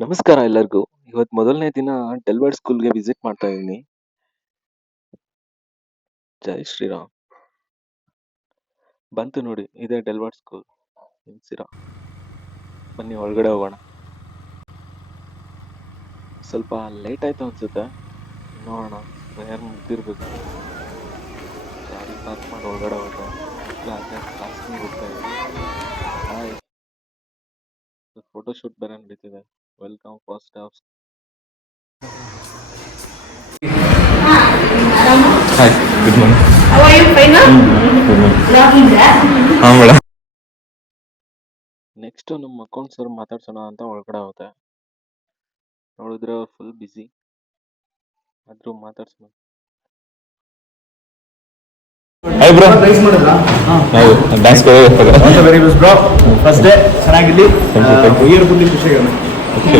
ನಮಸ್ಕಾರ ಎಲ್ಲರಿಗೂ. ಇವತ್ತು ಮೊದಲನೇ ದಿನ ಡೆಲ್ವರ್ಡ್ ಸ್ಕೂಲ್ಗೆ ವಿಸಿಟ್ ಮಾಡ್ತಾ ಇದ್ದೀನಿ. ಜೈ ಶ್ರೀರಾಮ್. ಬಂತು ನೋಡಿ, ಇದೇ ಡೆಲ್ವರ್ಡ್ ಸ್ಕೂಲ್ ಇನ್ಸಿರಾ. ಬನ್ನಿ ಒಳಗಡೆ ಹೋಗೋಣ. ಸ್ವಲ್ಪ ಲೇಟ್ ಆಯ್ತು ಅನ್ಸುತ್ತೆ, ನೋಡೋಣ. ಪ್ರೇಯರ್ ಮುಗ್ದಿರ್ಬೇಕು. ಗಾಡಿ ಪಾರ್ಕ್ ಮಾಡಿ ಒಳಗಡೆ ಹೋದೆ. ಕ್ಲಾಸ್ಗೆ ಹೋಗ್ತಾ ಇದ್ದೀನಿ. ಹಾಯ್, ಫೋಟೋ ಶೂಟ್ ಬೇರೆ ನಡೀತಿದೆ. Welcome first half. Hi, good morning. How are you, Faina? Good morning. Vlogging that? ಹಾಂ ಮೇಡಮ್. ನೆಕ್ಸ್ಟ್ ನಮ್ಮ ಅಕೌಂಟ್ ಸರ್ ಮಾತಾಡ್ಸೋಣ ಅಂತ ಒಳಗಡೆ ಹೋದೆ. ನೋಡಿದ್ರೆ ಅವ್ರು ಫುಲ್ ಬ್ಯುಸಿ, ಆದರೂ ಮಾತಾಡ್ಸೋಣ. Hi bro. ರೈಸ್ ಮಾಡಿದ್ರಾ? ಹೌದು, dance all very best bro. First day ಚೆನ್ನಾಗಿರ್ಲಿ. Thank you. ಇಯರ್ ಫುಲ್ಲಿ ಖುಷಿಯಾಗಿರೋಣ. ಓಕೆ,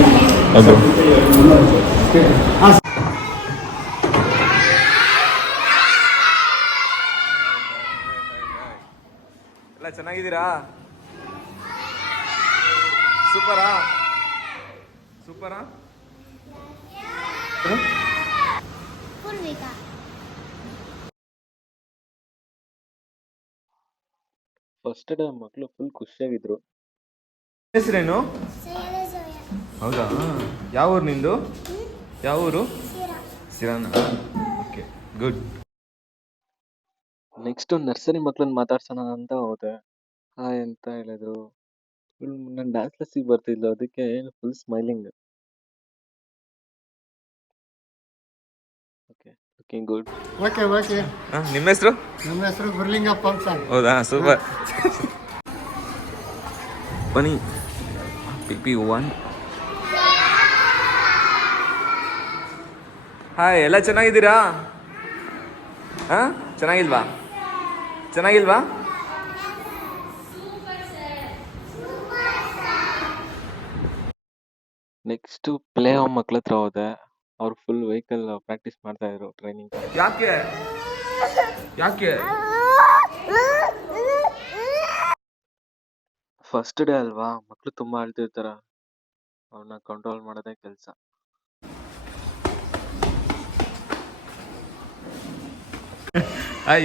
ಹೌದು. ಎಲ್ಲ ಚೆನ್ನಾಗಿದ್ದೀರಾ? ಸೂಪರಾ? ಸೂಪರಾ? ಫಸ್ಟ್ ಡೇ ಮಕ್ಕಳು ಫುಲ್ ಖುಷಿಯಾಗಿದ್ರು. ಹೆಸರೇನು? ಹೌದಾ? ಯಾವ ಊರು ನಿಂದು? ಯಾವ ಊರು? ಸಿರಾನ. Okay, good. ನೆಕ್ಸ್ಟ್ ನರ್ಸರಿ ಮಕ್ಳನ್ನ ಮಾತಾಡ್ಸೋಣ ಅಂತ ಹೋದೆ. ಹಾಯ್ ಅಂತ ಹೇಳಿದ್ರು. ಫುಲ್ ನನ್ನ ಡ್ಯಾನ್ಸ್ ಕ್ಲಾಸಿಗೆ ಬರ್ತಿದ್ಲು, ಅದಕ್ಕೆ full smiling. Okay, looking good. Okay okay. ನಿಮ್ಮ ಹೆಸರು? ನಮ್ಮ ಹೆಸರು ಗುರ್ಲಿಂಗಪ್ಪ ಅಂತ. ಹೌದಾ? ಸೂಪರ್. ಬನ್ನಿ, PP1. ಹಾಯ್, ಎಲ್ಲ ಚೆನ್ನಾಗಿದ್ದೀರಾ? ಹಾಂ, ಚೆನ್ನಾಗಿಲ್ವಾ? ಚೆನ್ನಾಗಿಲ್ವಾ? ನೆಕ್ಸ್ಟ್ ಪ್ಲೇ ಹೋಮ್ ಮಕ್ಳ ಹತ್ರ ಹೋದೆ. ಅವ್ರು ಫುಲ್ ವೆಹಿಕಲ್ ಪ್ರಾಕ್ಟೀಸ್ ಮಾಡ್ತಾ ಇದ್ರು, ಟ್ರೈನಿಂಗ್. ಯಾಕೆ ಯಾಕೆ? ಫಸ್ಟ್ ಡೇ ಅಲ್ವಾ, ಮಕ್ಳು ತುಂಬಾ ಅಳ್ತಿರ್ತಾರ, ಅವ್ರನ್ನ ಕಂಟ್ರೋಲ್ ಮಾಡೋದೇ ಕೆಲಸ. Hi,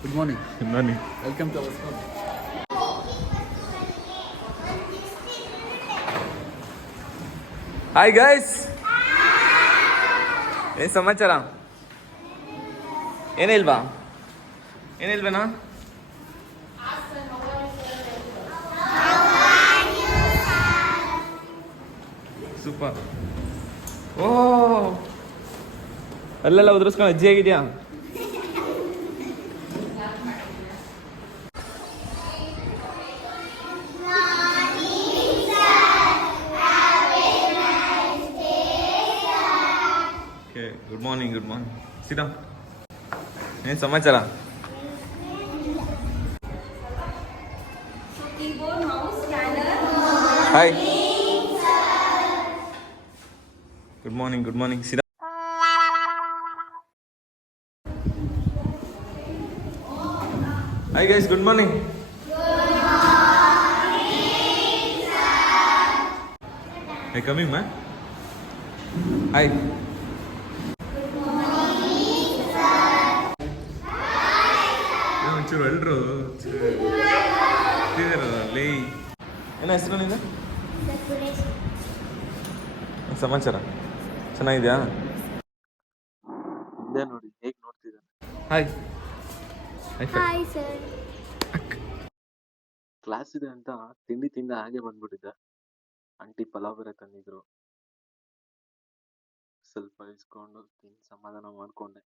good morning. Good morning. Welcome to our school. Hi guys, ಏನು ಸಮಾಚಾರ? ಏನಿಲ್ವಾ? ಏನಿಲ್ವೇನಾ? ಸೂಪರ್. ಓ, ಅಲ್ಲೆಲ್ಲ ಉದುರಿಸ್ಕೊಂಡು ಅಜ್ಜಿ ಆಗಿದ್ಯಾ? Good morning, good morning. ಸೀದಾ ಏನು ಸಮಾಚಾರ? Hi, good morning, good morning. ಸೀದಾ. Hi guys, good morning. Hey, coming, man. Hi. ಒಂಚೂರು ಎಲ್ರು ಲೇ. ಏನ ಹೆಸರು ನಿಂದು? ಸಮಾಚಾರ ಚೆನ್ನಾಗಿದ್ಯಾ? ಹಿಂದೆ ನೋಡಿ ಹೇಗೆ ನೋಡ್ತಿದ್ದಾನೆ. ಹಾಯ್. Hi, sir. ಕ್ಲಾಸ್ ಇದೆ ಅಂತ ತಿಂಡಿ ತಿಂದ ಹಾಗೆ ಬಂದ್ಬಿಟ್ಟಿದ್ದೆ. ಆಂಟಿ ಪಲಾವ್ ಬೇರೆ ತಂದಿದ್ರು, ಸ್ವಲ್ಪ ಇಸ್ಕೊಂಡು ತಿಂದು ಸಮಾಧಾನ ಮಾಡ್ಕೊಂಡೆ.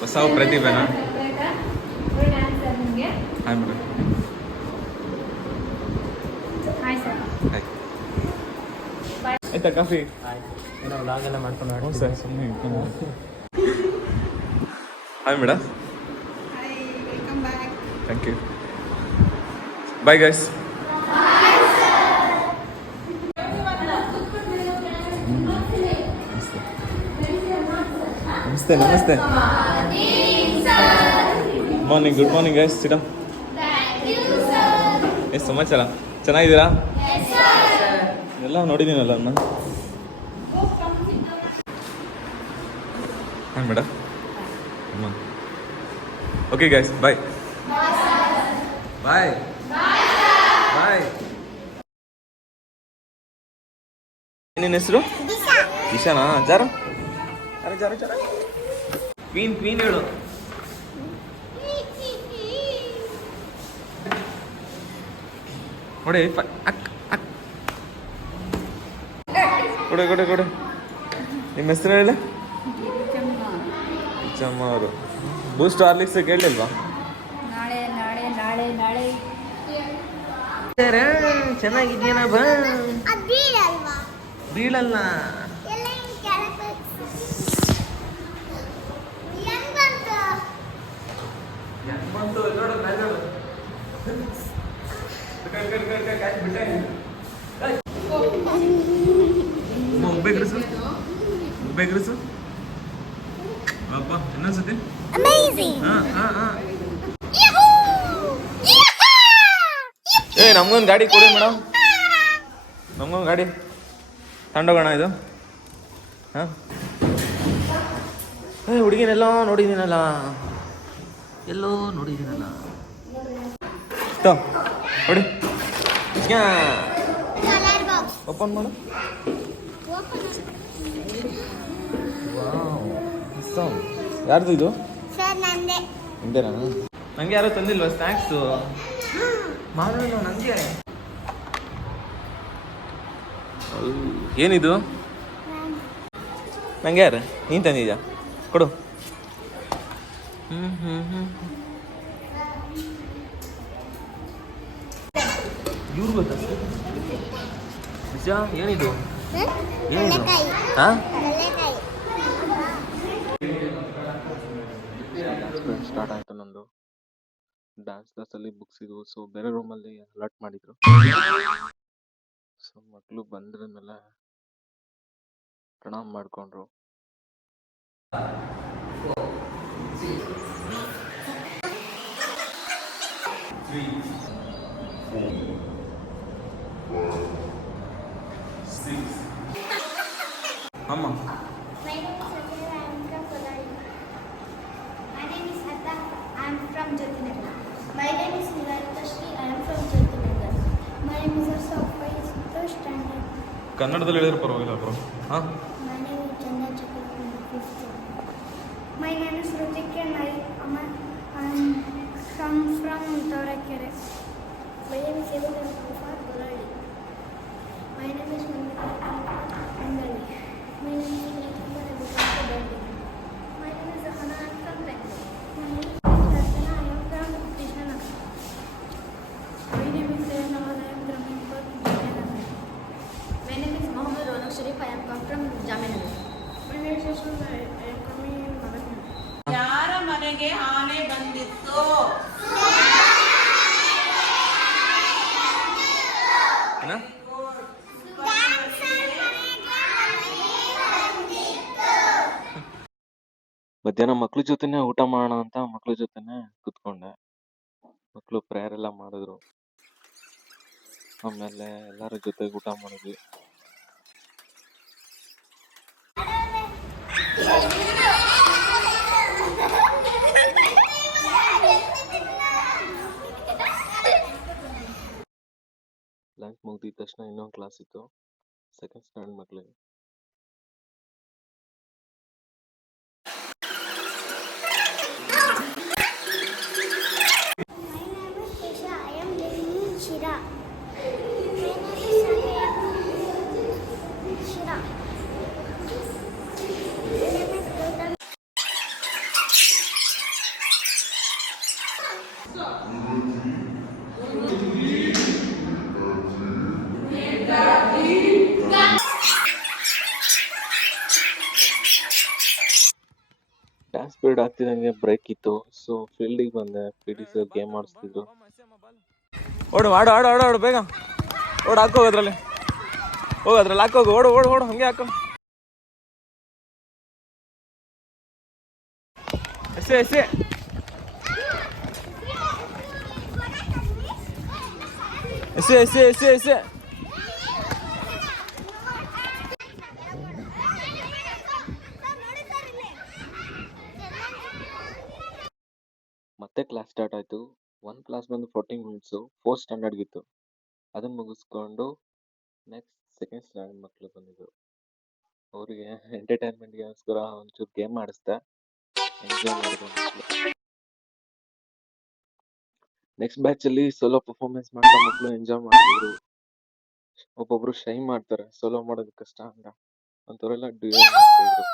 ಹೊಸ ಪ್ರತಿಭೆನಾ? Hi madam. Hi, sir. Hi. ಆಯ್ತಾ ಕಾಫಿ? ಏನೋ ವ್ಲಾಗ್ ಎಲ್ಲ ಮಾಡ್ಕೊಂಡು ಹ್ಞೂ ಸರ್, ಸುಮ್ಮನೆ hi madam. Hi, welcome back. Thank you. Bye guys. ನಮಸ್ತೆ ನಮಸ್ತೆ. Morning, good morning guys. ಸಿಡಮ್. ಏನು ಸಮಾಚಾರ? ಚೆನ್ನಾಗಿದ್ದೀರಾ? ಎಲ್ಲ ನೋಡಿದ್ದೀನಲ್ಲ ಅಣ್ಣ. ಹಾಂ madam. Okay guys, bye bye bye. ನಿನ್ನ ಹೆಸರು ಇಶಾನಾ? ಜಾರ ಅರೆ ಜಾರ ಜಾರ ಕ್ವೀನ್ ಕ್ವೀನ್ ಹೇಳು. ಕೊಡೆ ಅಕ್ ಅಕ್ ಕೊಡೆ ಕೊಡೆ ಕೊಡೆ. ನಿಮ್ಮ ಹೆಸರು ಹೇಳಿಲ್ಲ? ಚಮ್ಮ ಅವರು. ಬೂಸ್ಟ್ ಹಾರ್ಲಿಕ್ಸ್ ಕೇಳಲಿಲ್ವಾ? ನಾಳೆ ನಾಳೆ ನಾಳೆ ನಾಳೆ ಚೆನ್ನಾಗಿದ್ಯೇನ? ಬಾ ಬೀಳಲ್ಲ. ಉಬ್ಬೇಗ್ರಸು ಉಬ್ಬೇಗ್ರಸು ಅಪ್ಪ ಇನ್ನೊಂದ್ಸತಿ. ಏ ನಮ್ಗೊಂದು ಗಾಡಿ ಕೊಡಿ ಮೇಡಮ್, ನಮ್ಗೊಂದು ಗಾಡಿ ತಗೊಂಡೋಗೋಣ ಇದು. ಹಾಂ ಏ ಹುಡುಗಿನೆಲ್ಲೋ ನೋಡಿದ್ದೀನಲ್ಲ, ಎಲ್ಲೋ ನೋಡಿದ್ದೀನಲ್ಲ. ನೋಡಿ ಓಪನ್ ಮಾಡು. ಯಾರ್ದು ಇದು? ನಿಂದೇನಾ? ನಂಗೆ ಯಾರೋ ತಂದಿಲ್ವಾ ಸ್ನ್ಯಾಕ್ಸು? ಮಾಡಲು ನನಗೆ ಏನಿದು? ನಂಗೆ ಯಾರು? ನೀನು ತಂದಿದ್ಯಾ? ಕೊಡು. ಇವ್ರು ಗೊತ್ತಾ ನಿಜ? ಏನಿದು? ಏನಿದು? ಹಾಂ ಸ್ಟಾರ್ಟ್ ಆಯಿತು ನಂದು ಡ್ಯಾನ್ಸ್ ಕ್ಲಾಸಲ್ಲಿ. ಬುಕ್ಸ್ ಇದ್ವು, ಸೊ ಬೇರೆ ರೂಮಲ್ಲಿ ಅಲರ್ಟ್ ಮಾಡಿದರು. ಸೊ ಮಕ್ಕಳು ಬಂದ್ರ ಮೇಲೆ ಪ್ರಣಾಮ ಮಾಡಿಕೊಂಡ್ರು. ಅಮ್ಮ My name is Satya. I am from Kolari. My name is Hatha. I am from Jyotinagar. My name is Nivarita Shri. I am from Jyotinagar. My name is Ashoka. I am from standard. ಕನ್ನಡದಲ್ಲಿ ಹೇಳಿದ್ರೆ ಪರವಾಗಿಲ್ಲ bro. ಹಾಂ. My name is Chandra Chakravarti. My name is Rutika and I am from Torakere. My name is Eva from Kolari. My name is Mandika. Angali. My name is Nikhil. My name is Hana. I am from Bangalore. My name is Rachana. I am from Krishnanagar. My name is Sayanawal. I am from Jaminagar. My name is Mohammed Ronak Sharif. I am come from Jaminagar. My name is Yashwant. I am coming in Madhya. ಯಾರ ಮನೆಗೆ ಆನೆ ಬಂದಿತ್ತು? ಏನ? ಮಧ್ಯಾಹ್ನ ಮಕ್ಳ ಜೊತೆನೆ ಊಟ ಮಾಡೋಣ ಅಂತ ಮಕ್ಳ ಜೊತೆನೆ ಕುತ್ಕೊಂಡೆ. ಮಕ್ಕಳು ಪ್ರೇಯರ್ ಎಲ್ಲ ಮಾಡಿದ್ರು. ಆಮೇಲೆ ಎಲ್ಲರ ಜೊತೆಗೆ ಊಟ ಮಾಡಿದ್ವಿ. ಲಂಚ್ ಮುಗಿದ ತಕ್ಷಣ ಇನ್ನೊಂದು ಕ್ಲಾಸ್ ಇತ್ತು, ಸೆಕೆಂಡ್ ಸ್ಟ್ಯಾಂಡರ್ಡ್ ಮಕ್ಕಳಿಗೆ. My name is Kesha. I am living in Shira. My name is Shira. My name is Gautam. Dance period ಆಗ್ತಿದ್ದಂಗೆ ಬ್ರೇಕ್ ಇತ್ತು, ಸೊ ಫೀಲ್ಡಿಗೆ ಬಂದೆ. ಪಿ ಟಿ ಸರ್ ಗೇಮ್ ಆಡಿಸ್ತಿದ್ರು. ಓಡು ಆಡು ಆಡು ಆಡು ಆಡು ಬೇಗ ಓಡು, ಹಾಕೋ ಅದ್ರಲ್ಲಿ, ಹೋಗು ಅದ್ರಲ್ಲಿ ಹಾಕೋಗು, ಓಡು ಓಡು ಓಡು, ಹಂಗೆ ಹಾಕೋ. ಎಸೆ ಎಸೆ. ಎಸೆ ಎಸೆ ಎಸೆ ಎಸೆ. ಕ್ಲಾಸ್ ಸ್ಟಾರ್ಟ್ ಆಯಿತು. ಒಂದು ಕ್ಲಾಸ್ ಬಂದು 14 ಮಿನಿಟ್ಸು, 4th ಸ್ಟ್ಯಾಂಡರ್ಡ್ಗಿತ್ತು. ಅದನ್ನು ಮುಗಿಸ್ಕೊಂಡು ನೆಕ್ಸ್ಟ್ ಸೆಕೆಂಡ್ ಸ್ಟ್ಯಾಂಡರ್ಡ್ ಮಕ್ಕಳು ಬಂದಿದ್ರು. ಅವರಿಗೆ ಎಂಟರ್ಟೈನ್ಮೆಂಟ್ಗೋಸ್ಕರ ಒಂಚೂರು ಗೇಮ್ ಆಡಿಸ್ದೆ, ಎಂಜಾಯ್ ಮಾಡಿದ್ರು ಮಕ್ಕಳು. ನೆಕ್ಸ್ಟ್ ಬ್ಯಾಚಲ್ಲಿ ಸೋಲೋ ಪರ್ಫಾರ್ಮೆನ್ಸ್ ಮಾಡ್ತಾ ಮಕ್ಕಳು ಎಂಜಾಯ್ ಮಾಡ್ತಿದ್ರು. ಒಬ್ಬೊಬ್ರು ಶೈ ಮಾಡ್ತಾರೆ, ಸೋಲೋ ಮಾಡೋದು ಕಷ್ಟ ಅಂತ, ಅಂಥವರೆಲ್ಲ ಡ್ಯೂಯಲ್ ಮಾಡ್ತಿದ್ರು.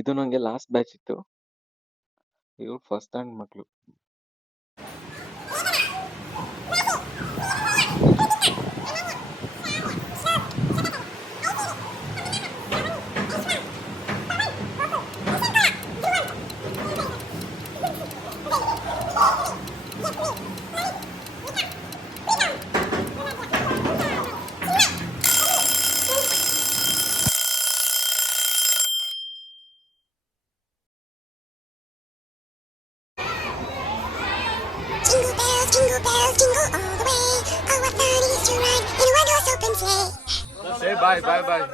ಇದು ನನಗೆ ಲಾಸ್ಟ್ ಬ್ಯಾಚ್ ಇತ್ತು. ಇವ್ರು ಫಸ್ಟ್ ಸ್ಟ್ಯಾಂಡ್ ಮಕ್ಕಳು. Jingle bells, jingle all the way. Oh, what fun it is to ride in a one-horse open sleigh. Say bye, bye, bye.